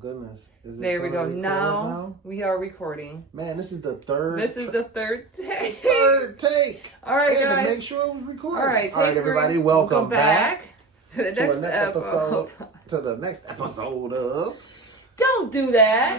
goodness. There we go. Now we are recording. Man, this is the third. This is the third take. Third take. All right, To guys. make sure it was recording. All right, everybody. Welcome back to the next episode. To the next episode of. Don't do that.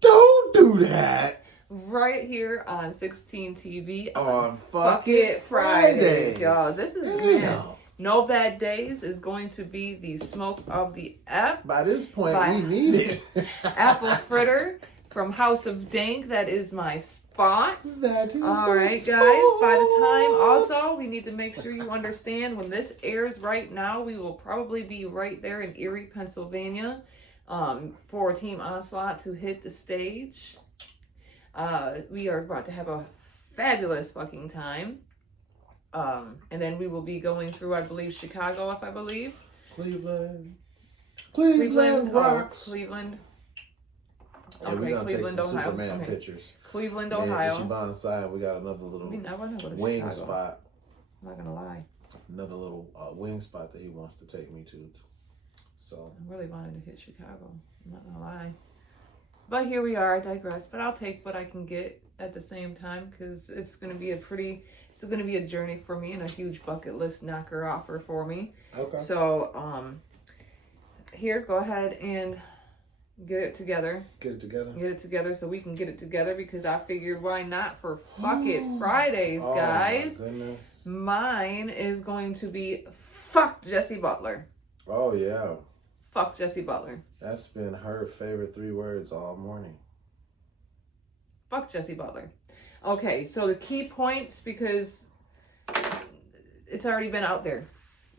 Don't do that. Right here on 16 TV on Fuck It Fridays, y'all. This is good. No Bad Days is going to be the smoke of the app. By this point, we need it. Apple Fritter from House of Dank. That is my spot. That is all right, spot. guys. By the time, also, we need to make sure you understand when this airs right now, we will probably be right there in Erie, Pennsylvania, for Team Onslaught to hit the stage. We are about to have a fabulous fucking time. And then we will be going through, I believe, Chicago, if I believe. Cleveland rocks. Cleveland. Yeah, okay, we're going to take some Ohio. Superman pictures. Cleveland, Ohio. And on the side, we got another little wing Chicago. spot. I'm not going to lie. Another little wing spot that he wants to take me to. So I really wanted to hit Chicago. I'm not going to lie. But here we are, I digress. But I'll take what I can get at the same time because it's going to be a journey for me and a huge bucket list knocker offer for me. Okay. So, here, go ahead and get it together. Get it together So we can get it together because I figured why not for Fuck It Fridays, guys. Oh, my goodness. Mine is going to be fuck Jesse Butler. Oh, yeah. Fuck Jesse Butler. That's been her favorite 3 words all morning. Fuck Jesse Butler. Okay, so the key points, because it's already been out there.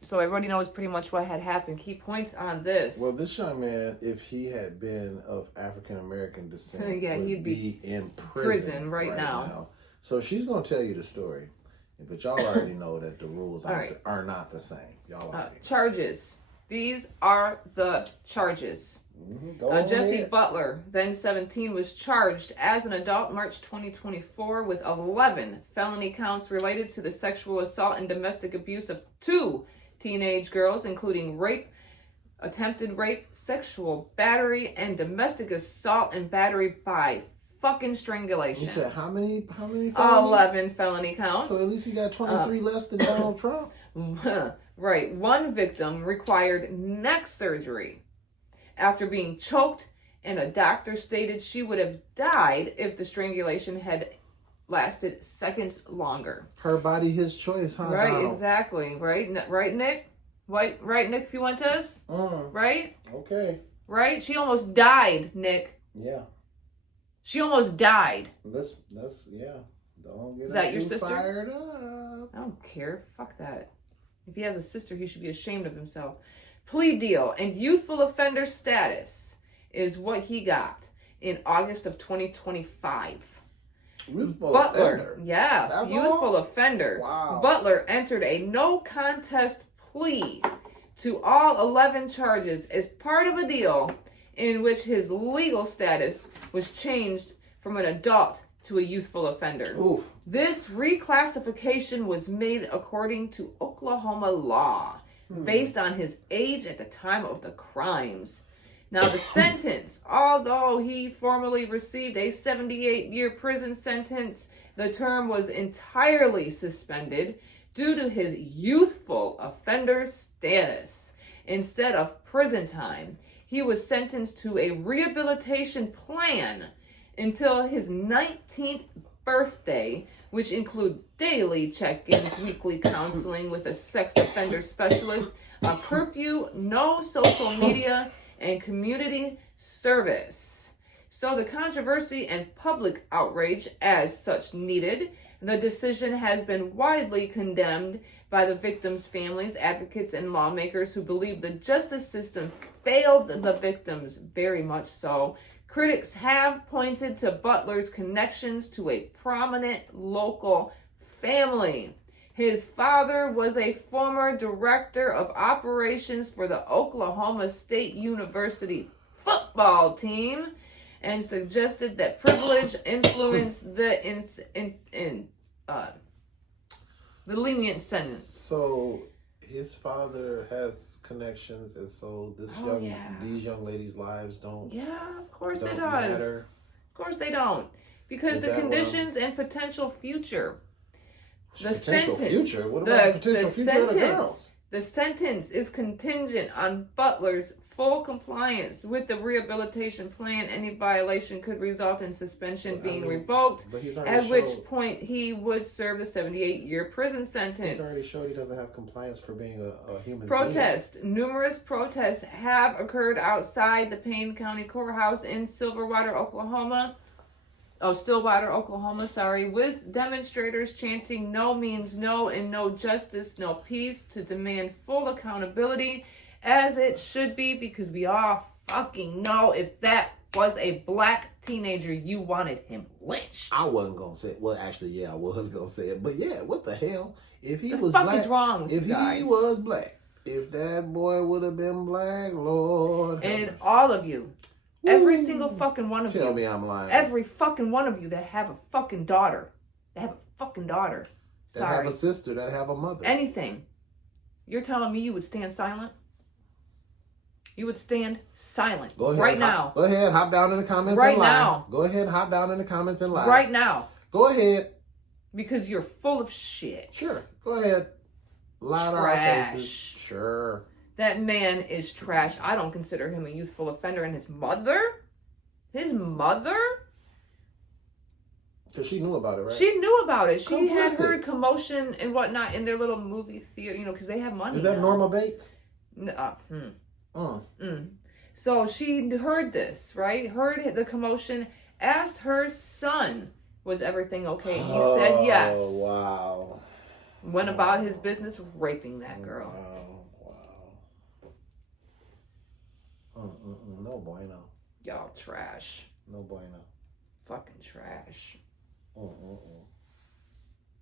So everybody knows pretty much what had happened. Key points on this. Well, this young man, if he had been of African-American descent, yeah, would he'd be in prison right now. So she's going to tell you the story. But y'all already know that the rules are not the same. Y'all already charges. These are the charges. Jesse Butler, then 17, was charged as an adult March 2024 with 11 felony counts related to the sexual assault and domestic abuse of 2 teenage girls, including rape, attempted rape, sexual battery, and domestic assault and battery by fucking strangulation. You said how many felonies? 11 felony counts. So at least he got 23 less than Donald Trump. Right. One victim required neck surgery after being choked, and a doctor stated she would have died if the strangulation had lasted seconds longer. Her body, his choice, huh, Right, Donald? exactly. Right, Nick? Right, Nick Fuentes? Right? Okay. Right? She almost died, Nick. Yeah. She almost died. That's yeah. Don't get Is that your sister? Fired up. I don't care. Fuck that. If he has a sister, he should be ashamed of himself. Plea deal and youthful offender status is what he got in August of 2025. Youthful offender? Yes, That's youthful offender. Wow. Butler entered a no contest plea to all 11 charges as part of a deal in which his legal status was changed from an adult to a youthful offender. Oof. This reclassification was made according to Oklahoma law, based on his age at the time of the crimes. Now, the sentence, although he formally received a 78-year prison sentence, the term was entirely suspended due to his youthful offender status. Instead of prison time, he was sentenced to a rehabilitation plan until his 19th birthday, which include daily check-ins, weekly counseling with a sex offender specialist, a curfew, no social media, and community service. So the controversy and public outrage as such needed. The decision has been widely condemned by the victims' families, advocates, and lawmakers who believe the justice system failed the victims, very much so. Critics have pointed to Butler's connections to a prominent local family. His father was a former director of operations for the Oklahoma State University football team and suggested that privilege influenced the lenient sentence. So his father has connections, and so these young ladies' lives don't. Yeah, of course don't it does. Matter. Of course they don't, because the conditions and potential future. The potential sentence. Future. What about the potential future of the girls? The sentence is contingent on Butler's full compliance with the rehabilitation plan. Any violation could result in suspension being revoked, at which point he would serve the 78-year prison sentence. He's already showed he doesn't have compliance for being a human being. Numerous protests have occurred outside the Payne County Courthouse in Stillwater, Oklahoma, with demonstrators chanting "No means no" and "No justice, no peace" to demand full accountability, as it should be, because we all fucking know if that was a black teenager, you wanted him lynched. I wasn't gonna say it. Well, actually, yeah, I was gonna say it, but yeah, what the hell? If he was black, black, is wrong with if you guys? He was black, if that boy would have been black, Lord, and all of you. Every single fucking one of you. Tell me I'm lying. Every fucking one of you that have a fucking daughter. Sorry. That have a sister, that have a mother. Anything. You're telling me you would stand silent? You would stand silent. Go ahead, right now. Go ahead, hop down in the comments and lie. Go ahead, hop down in the comments and lie. Right now. Go ahead. Because you're full of shit. Sure. Go ahead. Lie to our faces. Sure. That man is trash. I don't consider him a youthful offender. And his mother? Because she knew about it, right? She knew about it. She had heard commotion and whatnot in their little movie theater, because they have money. Is that Norma Bates? So she heard this, right? Heard the commotion, asked her son, was everything okay? He said yes. Oh, wow. Went about his business raping that girl. Wow. No bueno. Y'all trash. No bueno. Fucking trash.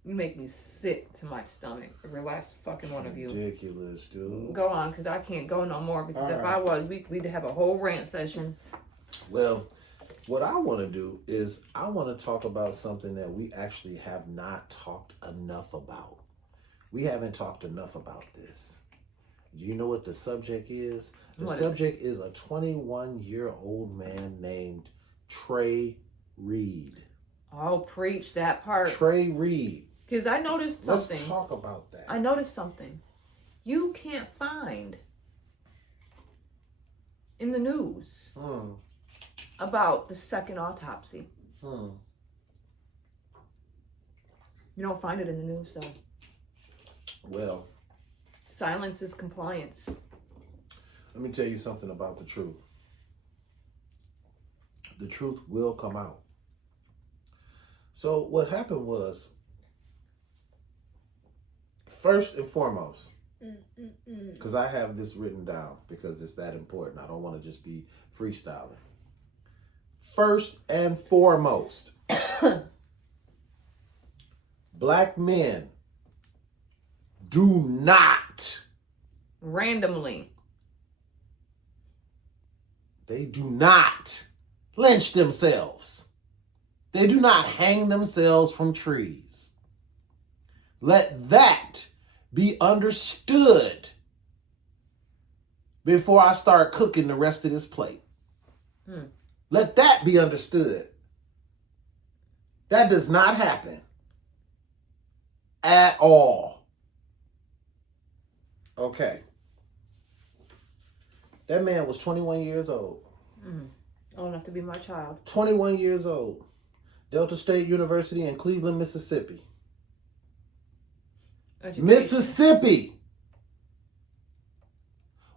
You make me sick to my stomach. Every last fucking one of you. Ridiculous, dude. Go on, because I can't go no more. Because if I was, we'd have a whole rant session. Well, what I want to do is I want to talk about something that we actually have not talked enough about. We haven't talked enough about this. Do you know what the subject is? The subject is a 21-year-old man named Trey Reed. Oh, preach that part. Trey Reed. Because I noticed something. Let's talk about that. I noticed something. You can't find in the news about the second autopsy. You don't find it in the news, though. Well, silence is compliance. Let me tell you something about the truth. The truth will come out. So what happened was, first and foremost, because I have this written down because it's that important. I don't want to just be freestyling. First and foremost, black men do not randomly. They do not lynch themselves. They do not hang themselves from trees. Let that be understood before I start cooking the rest of this plate. Let that be understood. That does not happen at all. Okay. That man was 21 years old. Old enough to be my child. 21 years old. Delta State University in Cleveland, Mississippi. Education. Mississippi.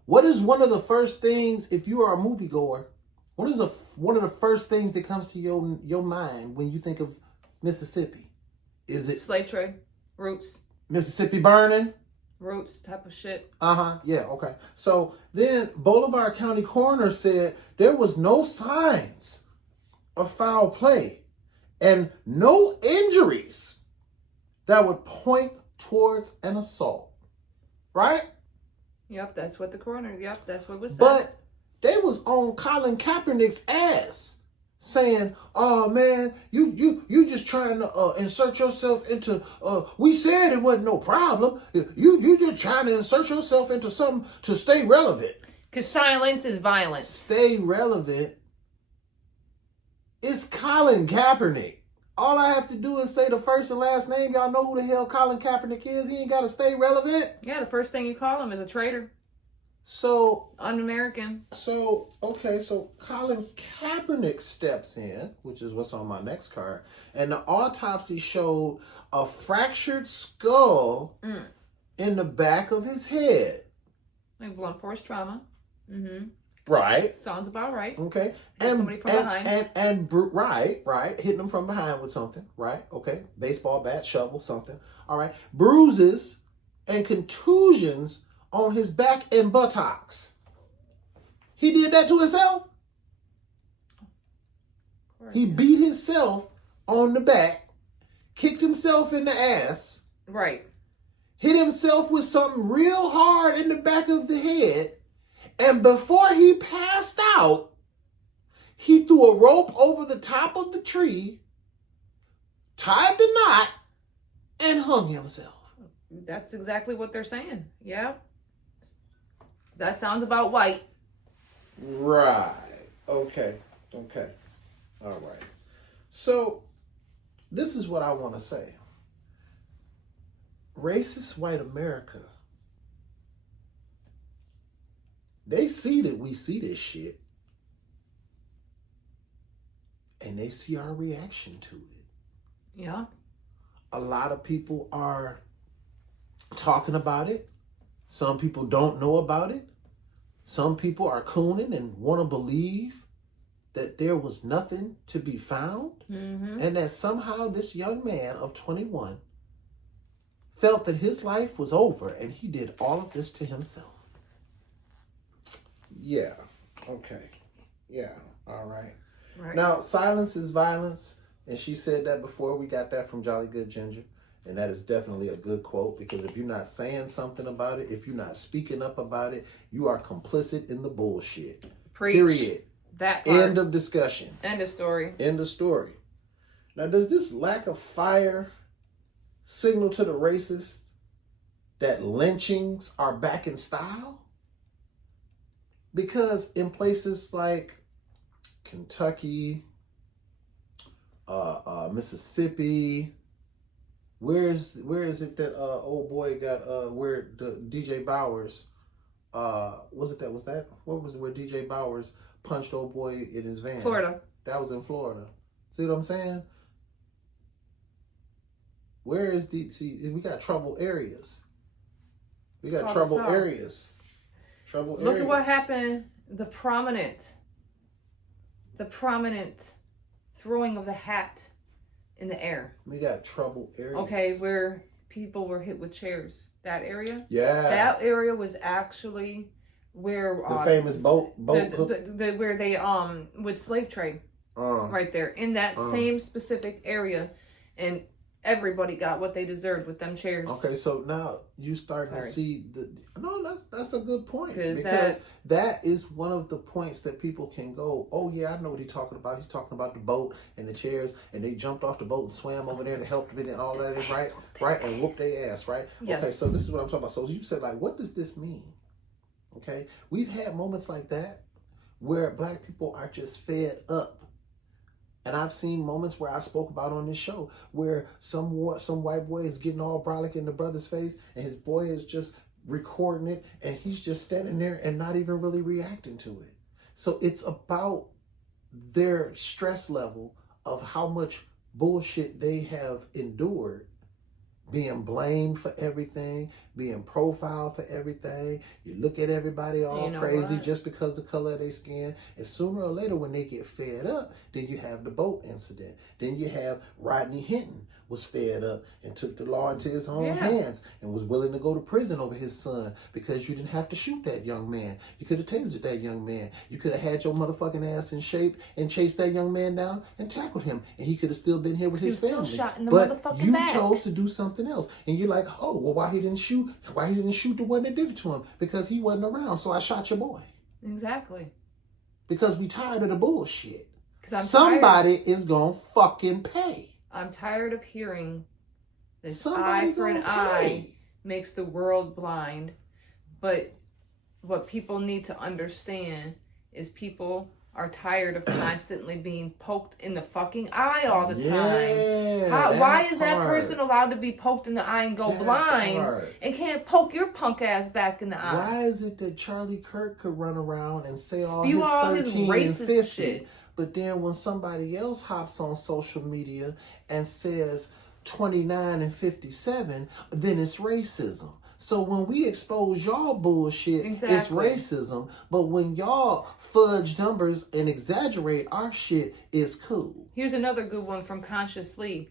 What is one of the first things, if you are a moviegoer, what is one of the first things that comes to your mind when you think of Mississippi? Is it slave trade, roots, Mississippi burning? Roots type of shit. Yeah, okay. So then Bolivar County coroner said there was no signs of foul play and no injuries that would point towards an assault. Right? Yep, that's what the coroner, that's what was said. But they was on Colin Kaepernick's ass saying, "Oh man, you just trying to insert yourself into we said it wasn't no problem. You just trying to insert yourself into something to stay relevant." Because silence is violence. Stay relevant. It's Colin Kaepernick. All I have to do is say the first and last name. Y'all know who the hell Colin Kaepernick is. He ain't got to stay relevant. Yeah, the first thing you call him is a traitor. So Un-American. So Colin Kaepernick steps in, which is what's on my next card, and the autopsy showed a fractured skull in the back of his head. Like blunt force trauma. Mm-hmm. Right. Sounds about right. Okay. Hit somebody from behind. Right. Hitting him from behind with something. Right. Okay. Baseball bat, shovel, something. All right. Bruises and contusions on his back and buttocks. He did that to himself. He beat himself on the back, kicked himself in the ass. Right. Hit himself with something real hard in the back of the head. And before he passed out, he threw a rope over the top of the tree, tied the knot, and hung himself. That's exactly what they're saying. Yeah. That sounds about white. Right. Okay. All right. So, this is what I want to say. Racist white America, they see that we see this shit. And they see our reaction to it. Yeah. A lot of people are talking about it. Some people don't know about it. Some people are cooning and want to believe that there was nothing to be found. Mm-hmm. And that somehow this young man of 21 felt that his life was over and he did all of this to himself. Yeah. Okay. Yeah. All right. Now, silence is violence. And she said that before. We got that from Jolly Good Ginger. And that is definitely a good quote, because if you're not saying something about it, if you're not speaking up about it, you are complicit in the bullshit. Preach. Period. That part. End of discussion. End of story. End of story. Now, does this lack of fire signal to the racists that lynchings are back in style? Because in places like Kentucky, Mississippi, where is it that old boy got where the DJ Bowers what was it where DJ Bowers punched old boy in his van? Florida. That was in Florida. See what I'm saying? Where is we got trouble areas. We got trouble areas. Look at what happened. The prominent throwing of the hat in the air. We got trouble areas. Okay, where people were hit with chairs. That area? Yeah. That area was actually where the famous boat where they with slave trade. Right there. In that same specific area. And everybody got what they deserved with them chairs. Okay, so now you start to see that's a good point, because that is one of the points that people can go, oh yeah, I know what he's talking about. He's talking about the boat and the chairs, and they jumped off the boat and swam over there to help them and all that, right, and whooped their ass, right? Yes. Okay, so this is what I'm talking about. So you said, like, what does this mean? Okay, we've had moments like that where black people are just fed up. And I've seen moments where I spoke about on this show where some white boy is getting all brolic in the brother's face, and his boy is just recording it, and he's just standing there and not even really reacting to it. So it's about their stress level of how much bullshit they have endured, being blamed for everything, being profiled for everything. You look at everybody all crazy just because of the color of their skin. And sooner or later, when they get fed up, then you have the boat incident. Then you have Rodney Hinton was fed up and took the law into his own hands and was willing to go to prison over his son because you didn't have to shoot that young man. You could have tasered that young man. You could have had your motherfucking ass in shape and chased that young man down and tackled him, and he could have still been here with his family. Still shot in the but motherfucking you back. chose to do something else, and you're like, oh, well, why he didn't shoot the one that did it to him? Because he wasn't around, so I shot your boy. Exactly. Because we tired of the bullshit. Somebody is gonna fucking pay. I'm tired of hearing this Somebody eye for an gonna eye pay. makes the world blind. But what people need to understand is people are tired of constantly being poked in the fucking eye all the time. Why is that person allowed to be poked in the eye and go blind and can't poke your punk ass back in the eye? Why is it that Charlie Kirk could run around and say all Spew his all 13 his and racist 50, shit. but then when somebody else hops on social media and says 29 and 57, then it's racism. So when we expose y'all bullshit, it's racism. But when y'all fudge numbers and exaggerate our shit, it's cool. Here's another good one from Conscious Lee.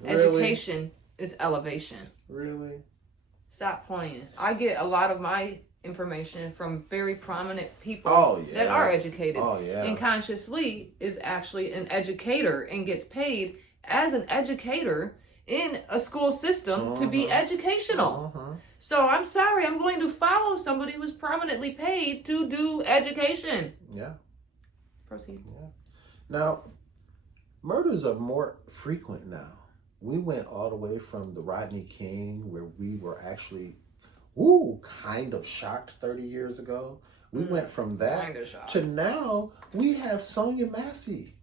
Really? Education is elevation. Really? Stop playing. I get a lot of my information from very prominent people that are educated. And Conscious Lee is actually an educator and gets paid as an educator in a school system to be educational. So I'm sorry, I'm going to follow somebody who's prominently paid to do education. Yeah. Proceed. Yeah. Now, murders are more frequent now. We went all the way from the Rodney King, where we were actually kind of shocked 30 years ago. We went from that to now we have Sonia Massey,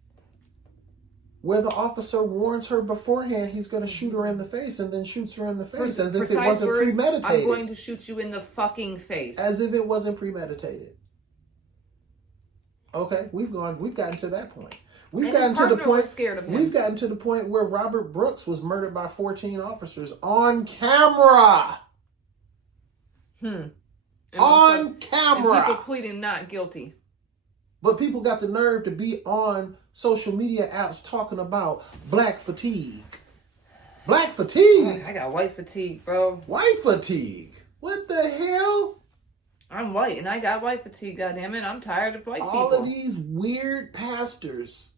where the officer warns her beforehand he's going to shoot her in the face and then shoots her in the face as if it wasn't premeditated. I'm going to shoot you in the fucking face. As if it wasn't premeditated. Okay, we've gotten to that point. We've gotten to the point scared of him. We've gotten to the point where Robert Brooks was murdered by 14 officers on camera. On camera. And people pleading not guilty. But people got the nerve to be on social media apps talking about black fatigue. Black fatigue? I got white fatigue, bro. White fatigue? What the hell? I'm white and I got white fatigue, goddammit. I'm tired of white people. All of these weird pastors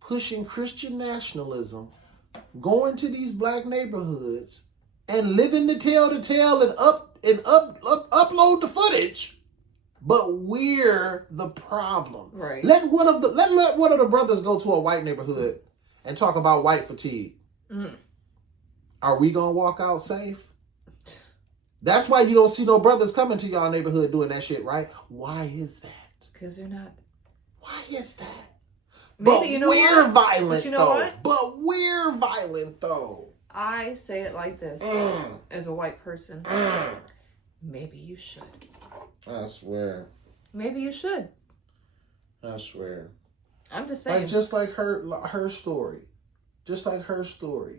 pushing Christian nationalism, going to these black neighborhoods and living to tell and upload the footage. But we're the problem. Right. Let one of the brothers go to a white neighborhood and talk about white fatigue. Are we gonna walk out safe? That's why you don't see no brothers coming to y'all neighborhood doing that shit, right? Why is that? Because they're not. Why is that? Maybe but we're violent, but you know though. What? But we're violent, though. I say it like this as a white person. Maybe you should. I swear. Maybe you should. I swear. I'm just saying. Like just like her story, just like her story.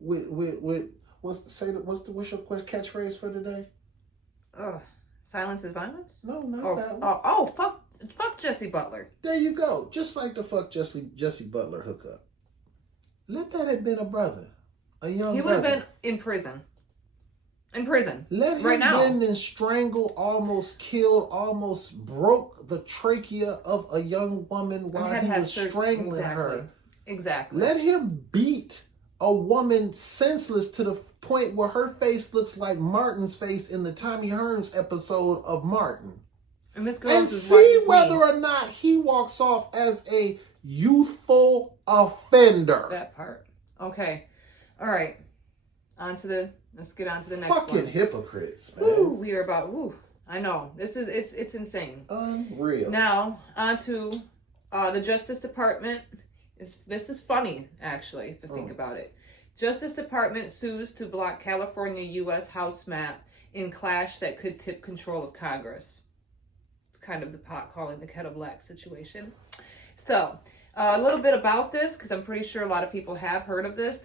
With what's your catchphrase for today? Silence is violence. No, not that one. Fuck Jesse Butler. There you go. Just like the fuck Jesse Butler hookup. Let that have been a brother, a young brother. He would have been in prison. Let him right now. Been and strangled, almost killed, almost broke the trachea of a young woman while he was strangling her. Exactly. Let him beat a woman senseless to the point where her face looks like Martin's face in the Tommy Hearns episode of Martin. And see whether or not he walks off as a youthful offender. That part. Okay. All right. Let's get on to the next one. Fucking hypocrites, man. Woo, we are about, I know. It's insane. Unreal. Now, on to the Justice Department. This is funny, actually, if you think about it. Justice Department sues to block California U.S. House map in clash that could tip control of Congress. Kind of the pot calling the kettle black situation. So, a little bit about this, because I'm pretty sure a lot of people have heard of this.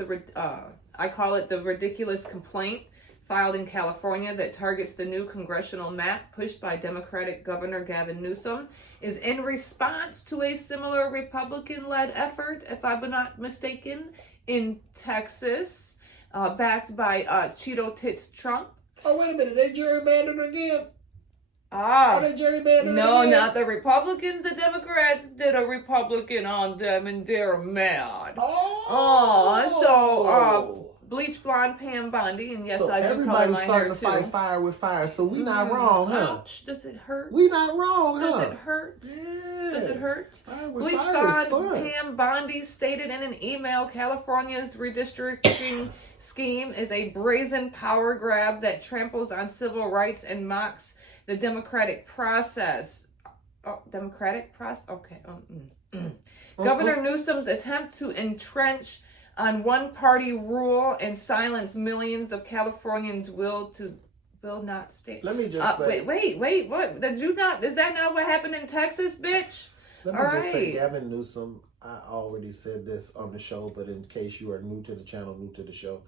I call it the ridiculous complaint filed in California that targets the new congressional map pushed by Democratic Governor Gavin Newsom is in response to a similar Republican-led effort, if I'm not mistaken, in Texas, backed by Cheeto Tits Trump. Oh, wait a minute. They gerrymandered again? Are they gerrymandered No, again? not the Republicans. The Democrats did a Republican on them, and they're mad. Bleach blonde Pam Bondi, and yes, so I do call everybody's my starting hair to fight fire with fire, so we not wrong, huh? Ouch, does it hurt? We not wrong, huh? Does it hurt? Yeah. Does it hurt? Bleach Fire is Bond fun. Pam Bondi stated in an email, California's redistricting scheme is a brazen power grab that tramples on civil rights and mocks the democratic process. Oh, democratic process? Okay. Governor Newsom's attempt to entrench on one-party rule and silence millions of Californians will not stand. Let me just say. Wait, what? Is that not what happened in Texas, bitch? Let me just say, Gavin Newsom, I already said this on the show, but in case you are new to the channel, new to the show,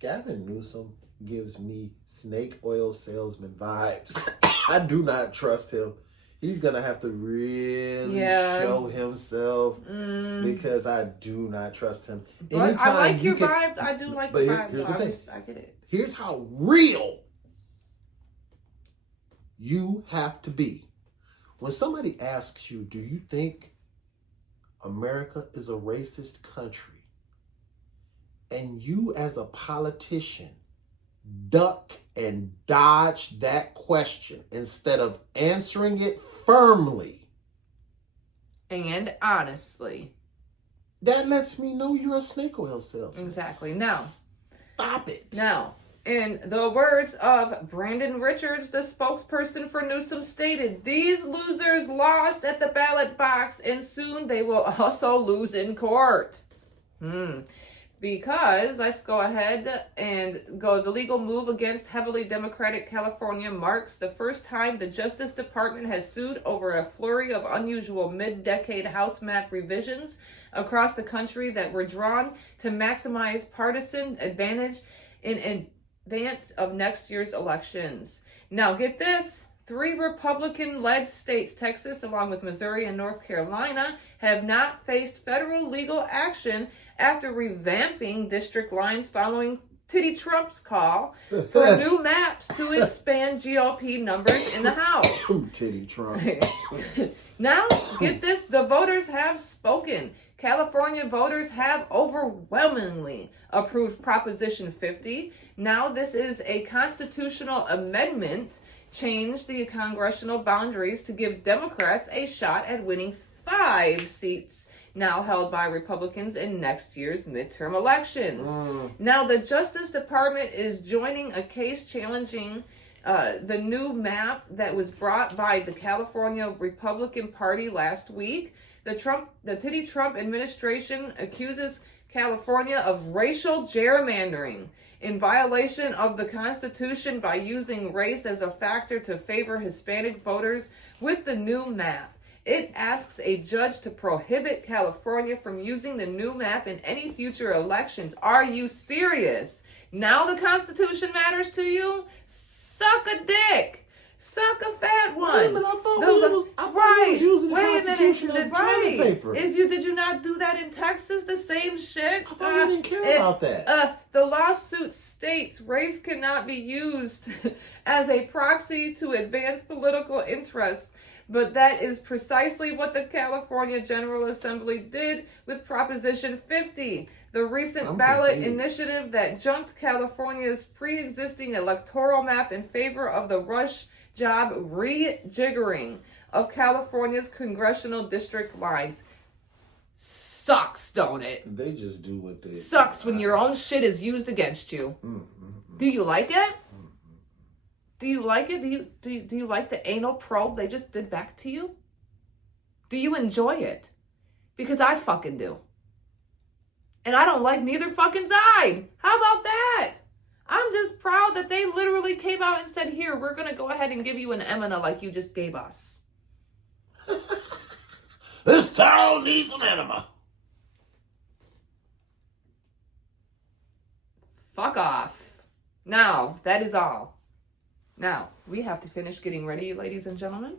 Gavin Newsom gives me snake oil salesman vibes. I do not trust him. He's going to have to really show himself because I do not trust him. But I like your vibe. I do like the vibe. Here's the thing. I get it. Here's how real you have to be. When somebody asks you, do you think America is a racist country? And you as a politician duck and dodge that question instead of answering it firmly and honestly, that lets me know you're a snake oil salesman. Exactly. Now, stop it. Now, in the words of Brandon Richards, the spokesperson for Newsom, stated, "These losers lost at the ballot box, and soon they will also lose in court." Because, let's go ahead and go, the legal move against heavily Democratic California marks the first time the Justice Department has sued over a flurry of unusual mid-decade House map revisions across the country that were drawn to maximize partisan advantage in advance of next year's elections. Now, get this. 3 Republican-led states, Texas, along with Missouri and North Carolina, have not faced federal legal action after revamping district lines following Titty Trump's call for new maps to expand GOP numbers in the House. Titty Trump. Now, get this, the voters have spoken. California voters have overwhelmingly approved Proposition 50. Now, this is a constitutional amendment, changed the congressional boundaries to give Democrats a shot at winning 5 seats now held by Republicans in next year's midterm elections. Now, the Justice Department is joining a case challenging the new map that was brought by the California Republican Party last week. The Titty Trump administration accuses California of racial gerrymandering in violation of the Constitution by using race as a factor to favor Hispanic voters with the new map. It asks a judge to prohibit California from using the new map in any future elections. Are you serious? Now the Constitution matters to you? Suck a dick. Suck a fat one. Wait a minute, I thought we was using the Constitution as toilet paper. Did you not do that in Texas? The same shit? I thought we didn't care about that. The lawsuit states race cannot be used as a proxy to advance political interests. But that is precisely what the California General Assembly did with Proposition 50, the recent ballot initiative that junked California's pre-existing electoral map in favor of the rush job rejiggering of California's congressional district lines. Sucks, don't it? They just do what they... Sucks when your own shit is used against you. Do you like it? Do you like it? Do you like the anal probe they just did back to you? Do you enjoy it? Because I fucking do. And I don't like neither fucking side. How about that? I'm just proud that they literally came out and said, here, we're going to go ahead and give you an emina like you just gave us. This town needs an enema. Fuck off. Now, that is all. Now, we have to finish getting ready, ladies and gentlemen.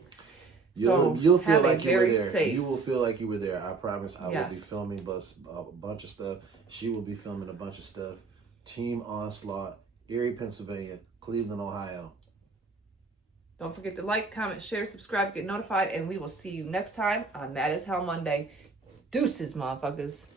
You'll feel like you were there. Safe. You will feel like you were there. I promise. I will be filming a bunch of stuff. She will be filming a bunch of stuff. Team Onslaught, Erie, Pennsylvania, Cleveland, Ohio. Don't forget to like, comment, share, subscribe, get notified, and we will see you next time on Mad as Hell Monday. Deuces, motherfuckers.